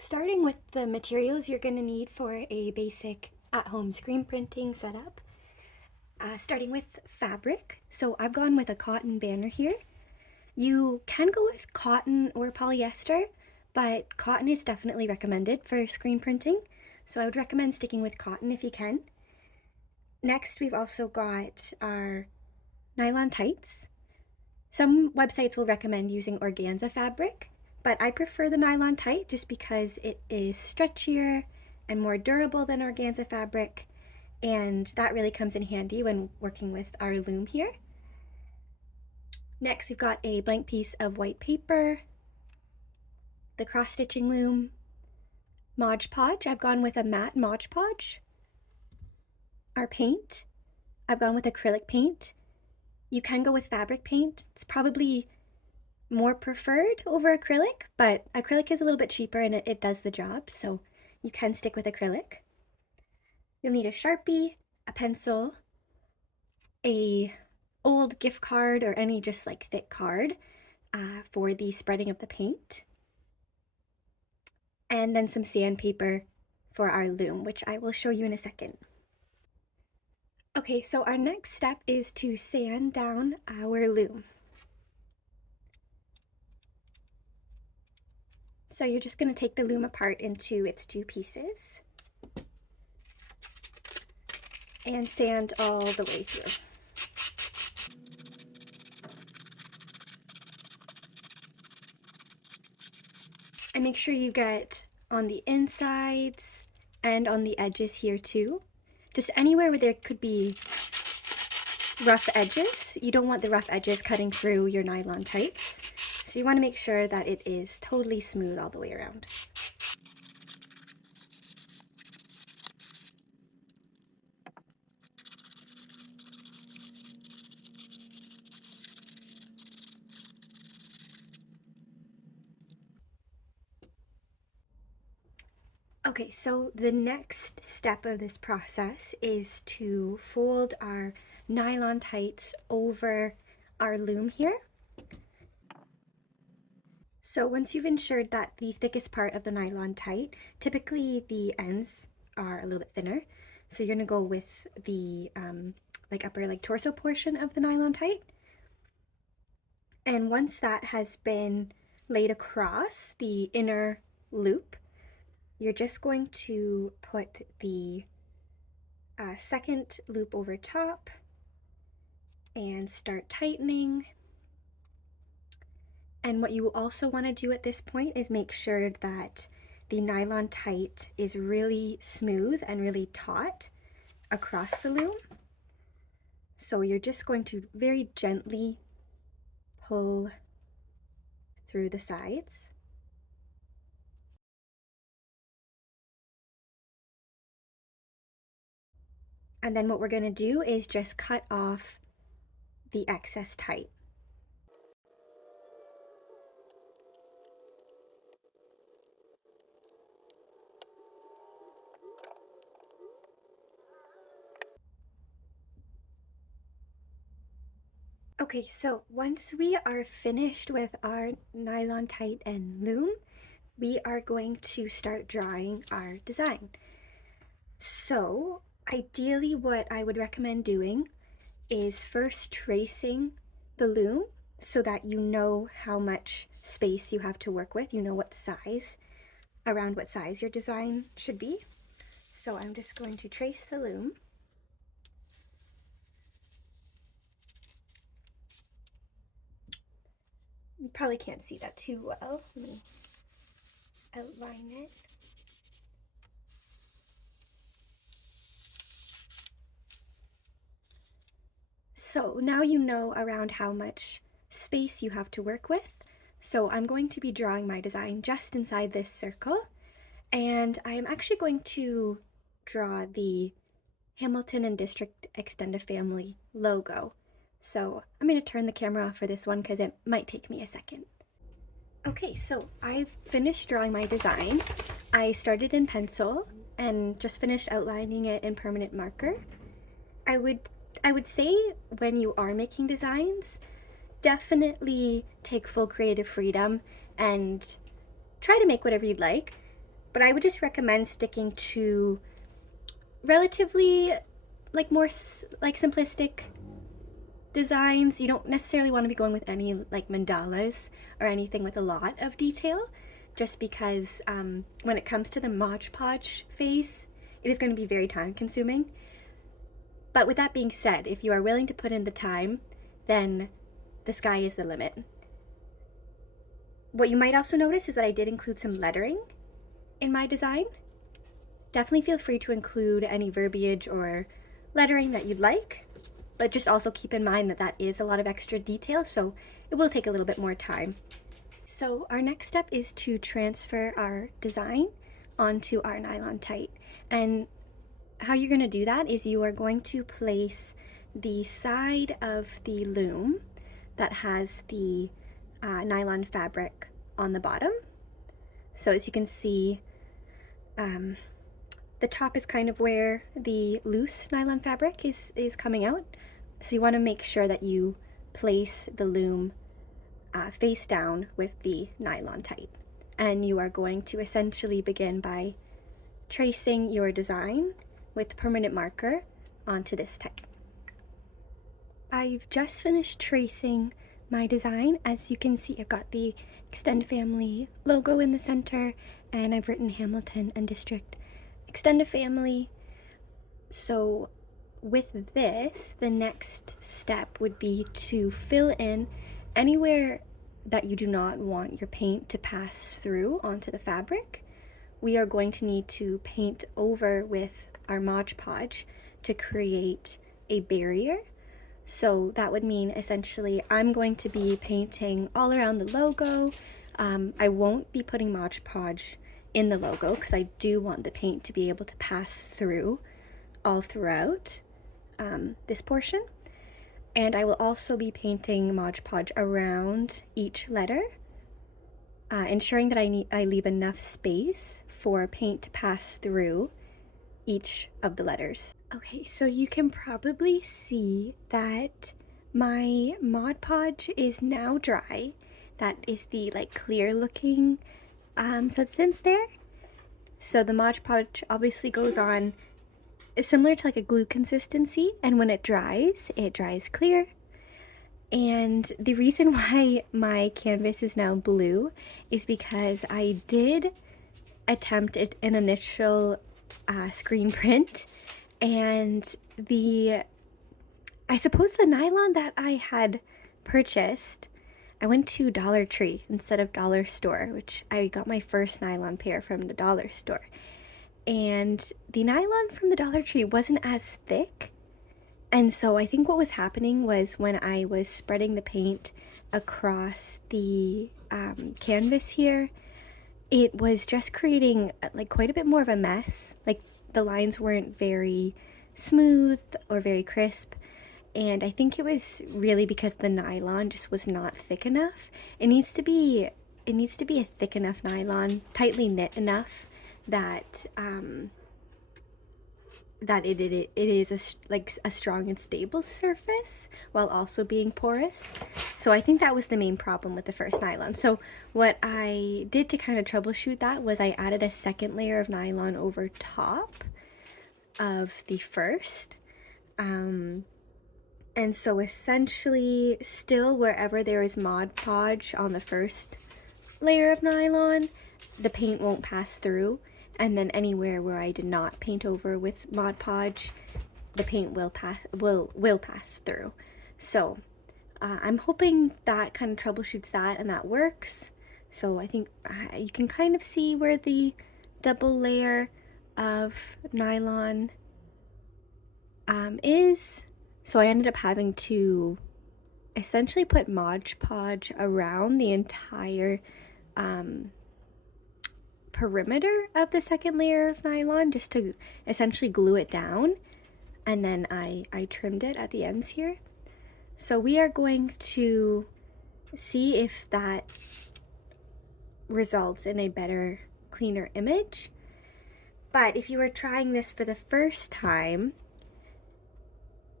Starting with the materials you're going to need for a basic at-home screen printing setup. Starting with fabric. So I've gone with a cotton banner here. You can go with cotton or polyester, but cotton is definitely recommended for screen printing. So I would recommend sticking with cotton if you can. Next, we've also got our nylon tights. Some websites will recommend using organza fabric, but I prefer the nylon tight just because it is stretchier and more durable than organza fabric, and that really comes in handy when working with our loom here. Next, we've got a blank piece of white paper, the cross-stitching loom, Mod Podge. I've gone with a matte Mod Podge. Our paint, I've gone with acrylic paint. You can go with fabric paint. It's probably more preferred over acrylic, but acrylic is a little bit cheaper and it does the job, so you can stick with acrylic. You'll need a Sharpie, a pencil, a old gift card or any just like thick card for the spreading of the paint, and then some sandpaper for our loom, which I will show you in a second. Okay, so our next step is to sand down our loom. So you're just going to take the loom apart into its two pieces and sand all the way through. And make sure you get on the insides and on the edges here too. Just anywhere where there could be rough edges. You don't want the rough edges cutting through your nylon tights. So you want to make sure that it is totally smooth all the way around. Okay, so the next step of this process is to fold our nylon tights over our loom here. So once you've ensured that the thickest part of the nylon tight, typically the ends are a little bit thinner, so you're gonna go with the upper torso portion of the nylon tight. And once that has been laid across the inner loop, you're just going to put the second loop over top and start tightening. And what you also want to do at this point is make sure that the nylon tight is really smooth and really taut across the loom. So you're just going to very gently pull through the sides. And then what we're going to do is just cut off the excess tight. Okay, so once we are finished with our nylon tight and loom, we are going to start drawing our design. So ideally what I would recommend doing is first tracing the loom so that you know how much space you have to work with, you know what size, around what size your design should be. So I'm just going to trace the loom. You probably can't see that too well. Let me outline it. So now you know around how much space you have to work with. So I'm going to be drawing my design just inside this circle, and I'm actually going to draw the Hamilton and District Extended Family logo. So I'm going to turn the camera off for this one because it might take me a second. Okay, so I've finished drawing my design. I started in pencil and just finished outlining it in permanent marker. I would say when you are making designs, definitely take full creative freedom and try to make whatever you'd like. but I would just recommend sticking to relatively like more like simplistic designs. You don't necessarily want to be going with any like mandalas or anything with a lot of detail, just because when it comes to the Mod Podge phase, it is going to be very time consuming. But with that being said, if you are willing to put in the time, then the sky is the limit. What you might also notice is that I did include some lettering in my design. Definitely feel free to include any verbiage or lettering that you'd like, but just also keep in mind that that is a lot of extra detail, so it will take a little bit more time. So our next step is to transfer our design onto our nylon tight. And how you're going to do that is you are going to place the side of the loom that has the nylon fabric on the bottom. So as you can see, the top is kind of where the loose nylon fabric is coming out. So you want to make sure that you place the loom face down with the nylon tight. And you are going to essentially begin by tracing your design with permanent marker onto this tight. I've just finished tracing my design. As you can see, I've got the Extend Family logo in the center, and I've written Hamilton and District Extend a Family. So with this, the next step would be to fill in anywhere that you do not want your paint to pass through onto the fabric. We are going to need to paint over with our Mod Podge to create a barrier. So that would mean essentially I'm going to be painting all around the logo. I won't be putting Mod Podge in the logo because I do want the paint to be able to pass through all throughout this portion. And I will also be painting Mod Podge around each letter, ensuring that I leave enough space for paint to pass through each of the letters. Okay, so you can probably see that my Mod Podge is now dry. That is the like clear looking substance there. So the Mod Podge obviously goes on similar to like a glue consistency, and when it dries clear. And the reason why my canvas is now blue is because I did attempt an initial screen print, and I suppose the nylon that I had purchased, I went to Dollar Tree instead of Dollar Store, which I got my first nylon pair from the Dollar Store. And the nylon from the Dollar Tree wasn't as thick. And so I think what was happening was when I was spreading the paint across the canvas here, it was just creating like quite a bit more of a mess. Like the lines weren't very smooth or very crisp. And I think it was really because the nylon just was not thick enough. It needs to be a thick enough nylon, tightly knit enough that that it is a strong and stable surface while also being porous. So I think that was the main problem with the first nylon. So what I did to kind of troubleshoot that was I added a second layer of nylon over top of the first. And so essentially still wherever there is Mod Podge on the first layer of nylon, the paint won't pass through. And then anywhere where I did not paint over with Mod Podge, the paint will pass through. So I'm hoping that kind of troubleshoots that and that works. So I think you can kind of see where the double layer of nylon is. So I ended up having to essentially put Mod Podge around the entire perimeter of the second layer of nylon just to essentially glue it down, and then I trimmed it at the ends here. So we are going to see if that results in a better, cleaner image. But if you are trying this for the first time,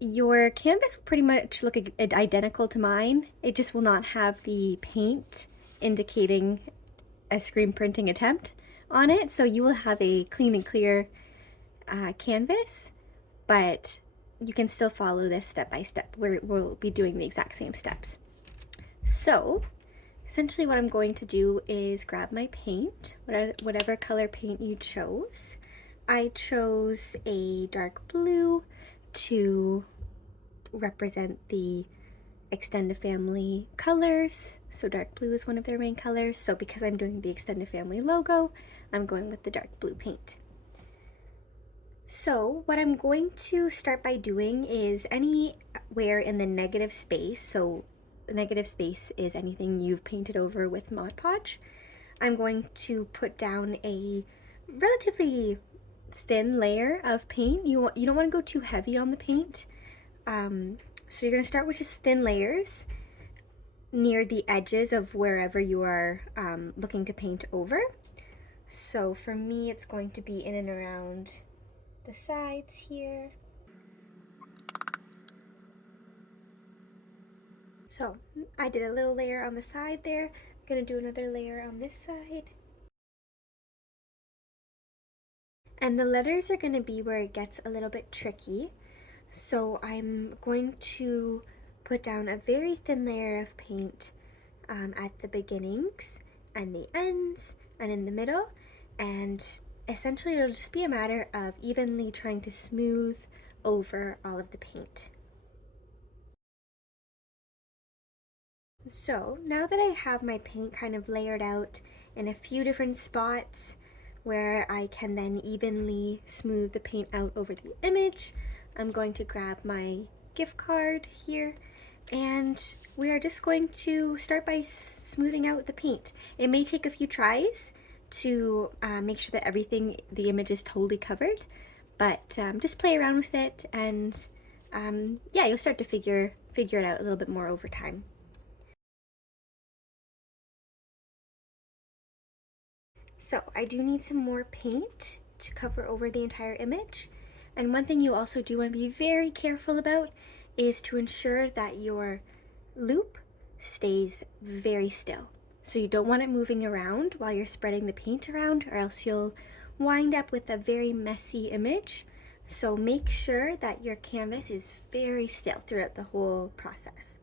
your canvas will pretty much look identical to mine. It just will not have the paint indicating a screen printing attempt on it, so you will have a clean and clear canvas, but you can still follow this step by step. We'll be doing the exact same steps. So essentially what I'm going to do is grab my paint, whatever color paint you chose. I chose a dark blue to represent the extended family colors. So dark blue is one of their main colors. So because I'm doing the extended family logo, I'm going with the dark blue paint. So what I'm going to start by doing is anywhere in the negative space, so the negative space is anything you've painted over with Mod Podge, I'm going to put down a relatively thin layer of paint. You don't want to go too heavy on the paint. So you're going to start with just thin layers near the edges of wherever you are looking to paint over. So for me, it's going to be in and around the sides here. So I did a little layer on the side there. I'm going to do another layer on this side. And the letters are going to be where it gets a little bit tricky. So I'm going to put down a very thin layer of paint at the beginnings and the ends and in the middle, and essentially it'll just be a matter of evenly trying to smooth over all of the paint. So now that I have my paint kind of layered out in a few different spots where I can then evenly smooth the paint out over the image, I'm going to grab my gift card here, and we are just going to start by smoothing out the paint. It may take a few tries to make sure that the image is totally covered, but just play around with it, and yeah, you'll start to figure it out a little bit more over time. So I do need some more paint to cover over the entire image. And one thing you also do want to be very careful about is to ensure that your loop stays very still. So you don't want it moving around while you're spreading the paint around, or else you'll wind up with a very messy image. So make sure that your canvas is very still throughout the whole process.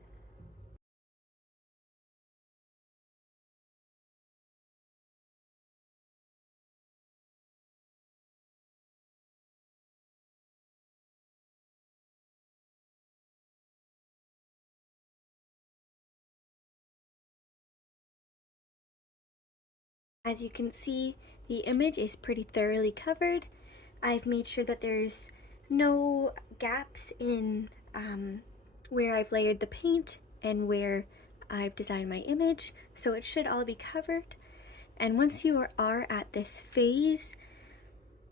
As you can see, the image is pretty thoroughly covered. I've made sure that there's no gaps in where I've layered the paint and where I've designed my image, so it should all be covered. And once you are at this phase,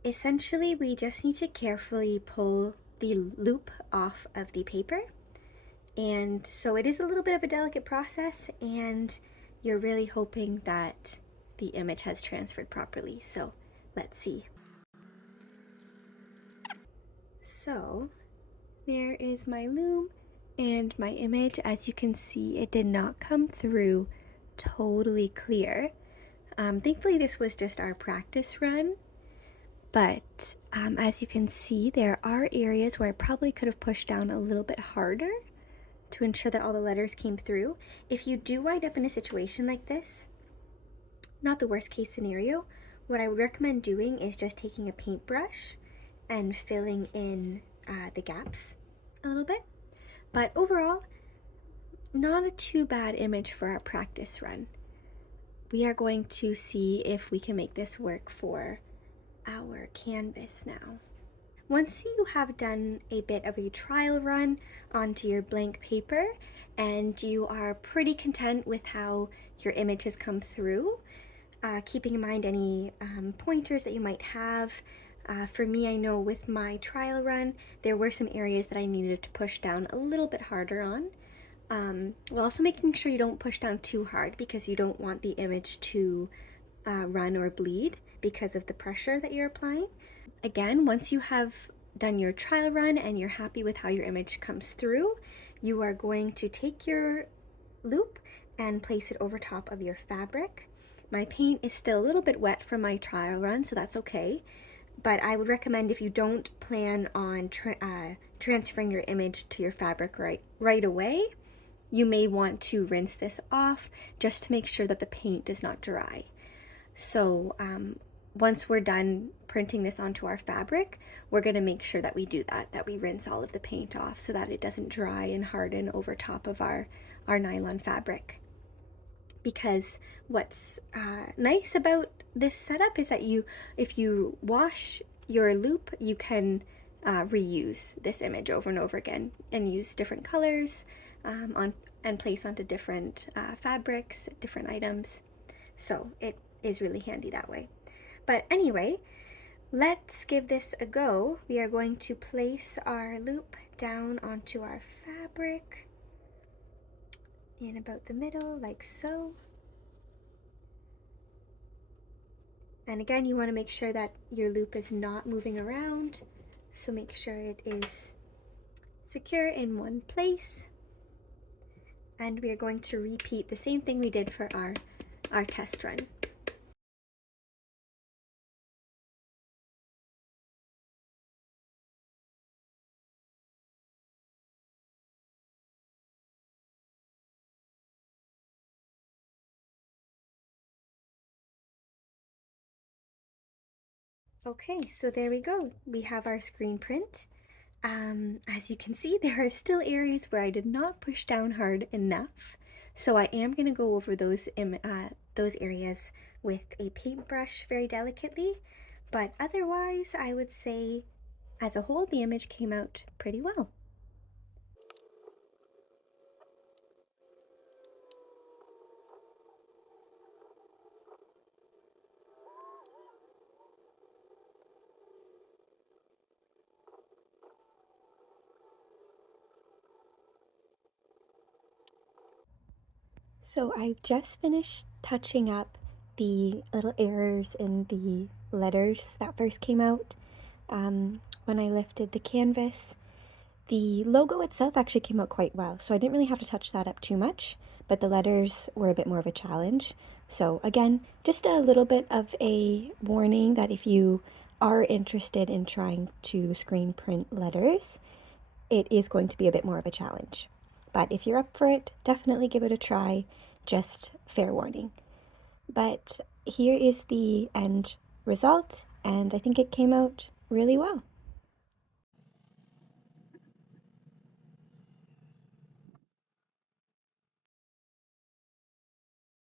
essentially we just need to carefully pull the loop off of the paper. And so it is a little bit of a delicate process, and you're really hoping that the image has transferred properly. So let's see. So there is my loom and my image. As you can see, it did not come through totally clear. Thankfully this was just our practice run, but as you can see, there are areas where I probably could have pushed down a little bit harder to ensure that all the letters came through. If you do wind up in a situation like this, not the worst case scenario, what I would recommend doing is just taking a paintbrush and filling in the gaps a little bit. But overall, not a too bad image for our practice run. We are going to see if we can make this work for our canvas now. Once you have done a bit of a trial run onto your blank paper and you are pretty content with how your image has come through, keeping in mind any pointers that you might have. For me, I know with my trial run, there were some areas that I needed to push down a little bit harder on. While also making sure you don't push down too hard, because you don't want the image to run or bleed because of the pressure that you're applying. Again, once you have done your trial run and you're happy with how your image comes through, you are going to take your loop and place it over top of your fabric. My paint is still a little bit wet from my trial run, so that's okay. But I would recommend, if you don't plan on transferring your image to your fabric right away, you may want to rinse this off just to make sure that the paint does not dry. So once we're done printing this onto our fabric, we're going to make sure that we do that we rinse all of the paint off so that it doesn't dry and harden over top of our nylon fabric. Because what's nice about this setup is that if you wash your loop, you can reuse this image over and over again and use different colors and place onto different fabrics, different items. So it is really handy that way. But anyway, let's give this a go. We are going to place our loop down onto our fabric in about the middle, like so. And again, you want to make sure that your loop is not moving around, so make sure it is secure in one place. And we are going to repeat the same thing we did for our test run. Okay, so there we go. We have our screen print. As you can see, there are still areas where I did not push down hard enough. So I am going to go over those areas with a paintbrush very delicately. But otherwise, I would say, as a whole, the image came out pretty well. So I've just finished touching up the little errors in the letters that first came out when I lifted the canvas. The logo itself actually came out quite well, so I didn't really have to touch that up too much, but the letters were a bit more of a challenge. So again, just a little bit of a warning that if you are interested in trying to screen print letters, it is going to be a bit more of a challenge. But if you're up for it, definitely give it a try, just fair warning. But here is the end result, and I think it came out really well.